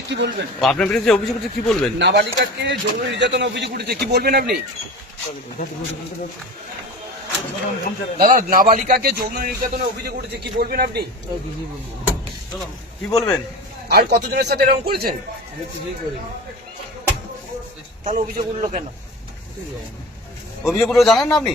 উঠেছে কি বলবেন? আপনার বিরুদ্ধে অভিযোগ উঠেছে কি বলবেন? নাবালিকাকে যৌন নির্যাতন অভিযোগ উঠেছে কি বলবেন আপনি? দাদা নাবালিকাকে যৌন নির্যাতনের অভিযোগ উঠেছে কি বলবেন আপনি? কি বলবেন? আর কতজনের সাথে এরকম করেছেন? তাহলে অভিযোগ উঠল কেন? অভিযোগগুলো জানেন না আপনি?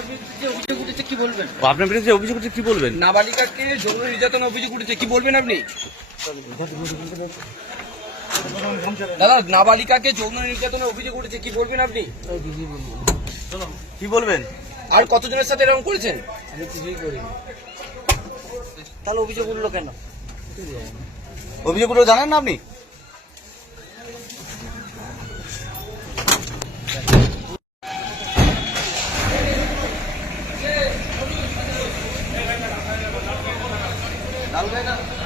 আপনার বিরুদ্ধে অভিযোগ উঠেছে কি বলবেন? নাবালিকাকে যৌন নির্যাতন অভিযোগ উঠেছে কি বলবেন আপনি? দাদা নাবালিকাকে যৌন নির্যাতনের অভিযোগ উঠেছে কি বলবেন আপনি? কি বলবেন? আর কতজনের সাথে এরকম করেছেন? তাহলে অভিযোগ উঠল কেন? অভিযোগগুলো জানেন না আপনি? 당대가